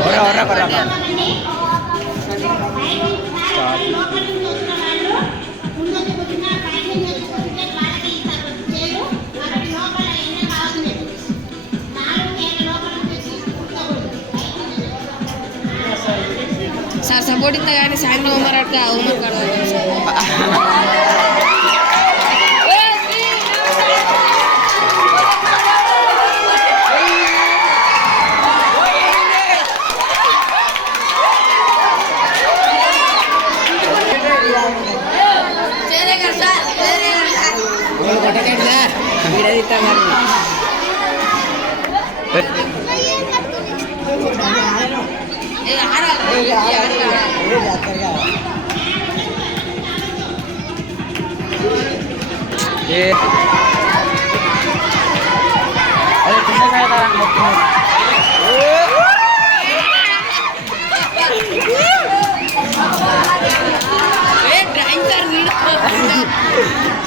Orang-orang, orang-orang. Support ఇస్తా కానీ సాయంత్రం హోంవర్క్ అడక హోంవర్క్ అడగదు अरे तुमने खाया था मत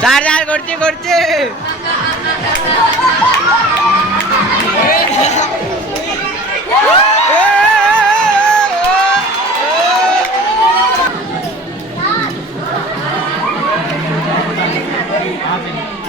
চার চার করছে করছে Marvin.